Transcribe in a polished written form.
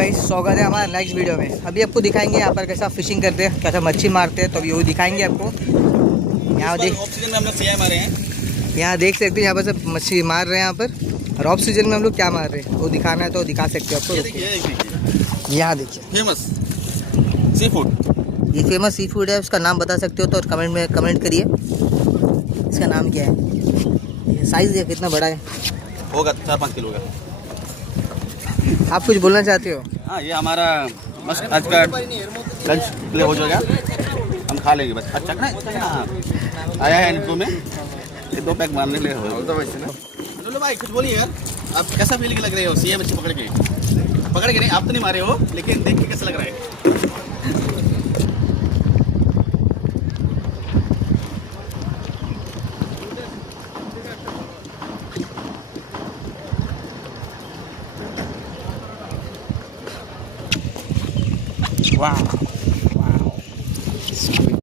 Guys, स्वागत है हमारे नेक्स्ट वीडियो में। अभी आपको दिखाएंगे यहाँ पर कैसा फिशिंग करते हैं, कैसा मच्छी मारते हैं, तो अभी वो दिखाएंगे आपको। यहाँ देख ऑफ सीजन में हम लोग सिया मारे हैं। यहाँ देख सकते हो, यहाँ पर सब मच्छी मार रहे हैं यहाँ पर। और ऑफ सीजन में हम लोग क्या मार रहे हैं वो दिखाना है तो दिखा सकते हो आपको। यहाँ देखिए, फेमस सी फूड। ये फेमस सी फूड है, उसका नाम बता सकते हो तो कमेंट में कमेंट करिए। इसका नाम क्या है? साइज़ देखिए कितना बड़ा है, होगा 4-5 किलो का। आप कुछ बोलना चाहते हो? हाँ, ये हमारा मस्त आज का लंच प्ले हो जाएगा, हम खा लेंगे बस। अच्छा आया है इनको में ये 2 पैक मारने ले हो। भाई कुछ बोलिए यार, आप कैसा फीलिंग लग रहे हो सीए मच्छी पकड़ के नहीं, आप तो नहीं मारे हो लेकिन देख के कैसा लग रहा है? वाह वाह,